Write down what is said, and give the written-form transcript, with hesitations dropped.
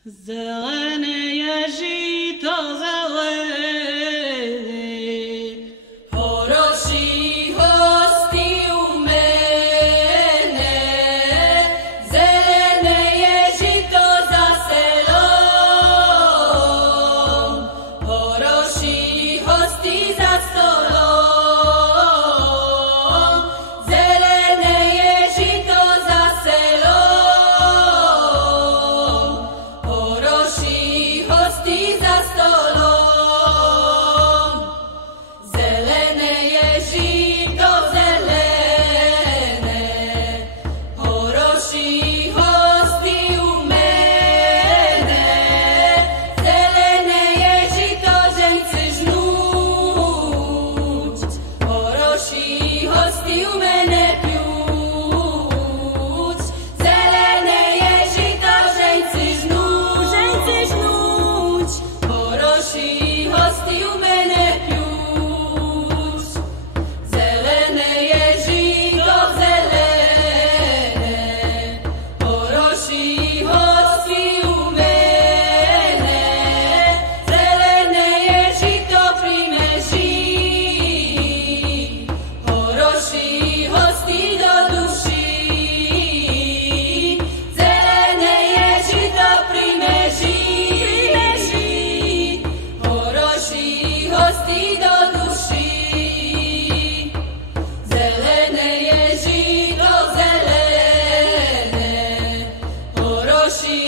Zelené je žito zelené, Horoší hosti u mene, zelené je žito za selom, horoší hosti za stolom, zelené je žito za selom, horoší hosti za stolom. Zelené je žito zelené, horoší hosti u mene, zelené je žito ženci žnúť, horoší hosti u mene pľúť, zelené je žito ženci žnúť, horoší hosti u mene pľúť, zelené je žito zelené, horoší hosti u mene, zelené je žito primeží, horoší hosti do duší, zelené je žito primeží, horoší hosti do duší, zelené je žito zelené, horoší